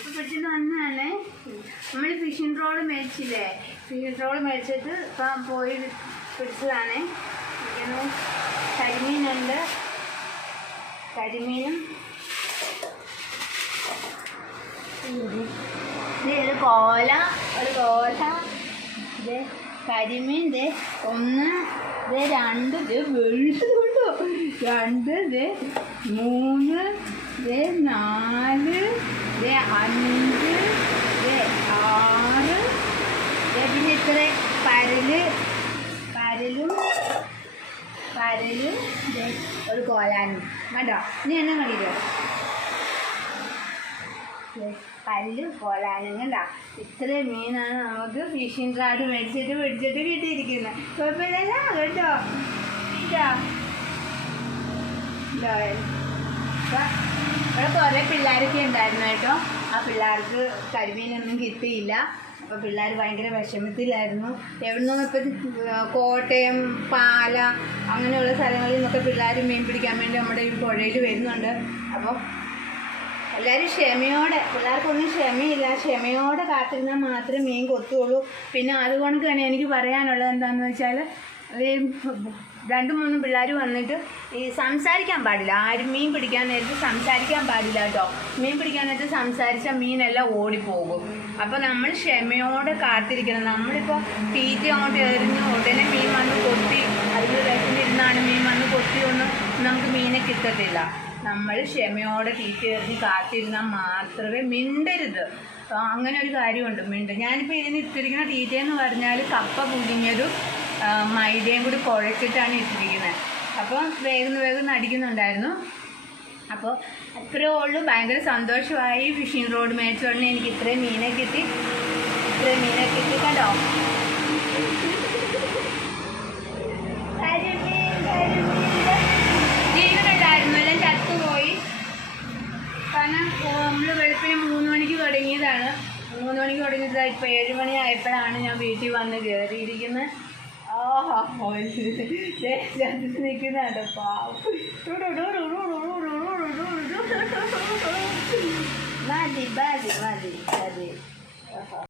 ഇപ്പൊ പിടിച്ചിട്ട് വന്നതാണ്. നമ്മൾ ഫിഷിംഗ് റോൾ മേടിച്ചില്ലേ? ഫിഷിംഗ് റോൾ മേടിച്ചിട്ട് ഇപ്പം പോയി പിടിച്ചതാണ്. ഇരിക്കുന്നു കരിമീനുണ്ട്. കരിമീനും. ഒരു കോല ഒരു കോല. ഇത് കരിമീൻ ഇത് ഒന്ന് ഇത് രണ്ട് ഇത് വെള്ളുണ്ടോ രണ്ട് ഇത് മൂന്ന് ഇത് നാല്. ഇത് അഞ്ച് ഇത് ആറ് ഇത് പിന്നെ ഇത്ര പരൽ പരലും പരലും ഇത് ഒരു കോലാനും. കണ്ടോ? ഇനി എന്നെ കണ്ടിട്ടോ കല്ല് കോലാനും കണ്ടോ? ഇത്രയും മീനാണ് നമുക്ക് ഫിഷിംഗ് കാർഡ് മേടിച്ചിട്ട് പിടിച്ചിട്ട് കിട്ടിയിരിക്കുന്നത് കുഴപ്പമില്ല കേട്ടോ കേട്ടോ ഇതാ. ഇപ്പൊ ഇവിടെ കുറേ പിള്ളേരൊക്കെ ഉണ്ടായിരുന്നു കേട്ടോ. ആ പിള്ളേർക്ക് കരിമീനൊന്നും കിട്ടിയില്ല. അപ്പോൾ പിള്ളേർ ഭയങ്കര വിഷമത്തിലായിരുന്നു. എവിടെ നിന്നും ഇപ്പം കോട്ടയം പാല അങ്ങനെയുള്ള സ്ഥലങ്ങളിൽ നിന്നൊക്കെ പിള്ളേർ മീൻ പിടിക്കാൻ വേണ്ടി നമ്മുടെ ഈ പുഴയിൽ വരുന്നുണ്ട്. അപ്പോൾ എല്ലാവരും ക്ഷമയോടെ പിള്ളേർക്കൊന്നും ക്ഷമയില്ല. ക്ഷമയോടെ കാത്തിരുന്നാൽ മാത്രമേ മീൻ കൊത്തുള്ളൂ. പിന്നെ അതുകൊണ്ട് തന്നെ എനിക്ക് പറയാനുള്ളത് എന്താണെന്ന് വെച്ചാൽ രണ്ട് മൂന്ന് പിള്ളേർ വന്നിട്ട് ഈ സംസാരിക്കാൻ പാടില്ല. ആരും മീൻ പിടിക്കാൻ നേരത്ത് സംസാരിക്കാൻ പാടില്ല കേട്ടോ. മീൻ പിടിക്കാൻ നേരത്ത് സംസാരിച്ചാൽ മീനെല്ലാം ഓടിപ്പോകും. അപ്പോൾ നമ്മൾ ക്ഷമയോടെ കാത്തിരിക്കണം. നമ്മളിപ്പോൾ തീറ്റ അങ്ങോട്ട് എറിഞ്ഞ് ഉടനെ മീൻ വന്ന് കൊത്തി അതിൽ വിശന്നിരുന്നാണ് മീൻ വന്ന് കൊത്തിയൊന്നും നമുക്ക് മീനെ കിട്ടത്തില്ല. നമ്മൾ ക്ഷമയോടെ തീറ്റ എറിഞ്ഞ് കാത്തിരുന്നാൽ മാത്രമേ മിണ്ടരുത്. അങ്ങനെ ഒരു കാര്യമുണ്ട്. മിണ്ട്. ഞാനിപ്പോൾ ഇതിന് ഇത്തിരിക്കുന്ന തീറ്റ എന്ന് പറഞ്ഞാൽ കപ്പ പുഴുങ്ങിയതും മൈദയും കൂടി കുഴച്ചിട്ടാണ് ഇട്ടിരിക്കുന്നത്. അപ്പോൾ വേഗം വേഗം അടിക്കുന്നുണ്ടായിരുന്നു അപ്പോൾ അത്രേ ഉള്ളൂ. ഭയങ്കര സന്തോഷമായി ഫിഷിംഗ് റോഡ് മേടിച്ചോടനെ എനിക്ക് ഇത്രയും മീനെ കിട്ടി. ഇത്രയും മീനെ കിട്ടി കണ്ടോ. ജീവനുണ്ടായിരുന്നു. എല്ലാം ചത്തുപോയി. കാരണം നമ്മൾ വെളുപ്പിന് മൂന്ന് മണിക്ക് തുടങ്ങിയതാണ്. മൂന്ന് മണിക്ക് തുടങ്ങിയതാണ് ഇപ്പോൾ ഏഴ് മണി ആയപ്പോഴാണ് ഞാൻ വീട്ടിൽ വന്ന് കയറിയിരിക്കുന്നത് Nada, pau. Madi, madi, madi, madi.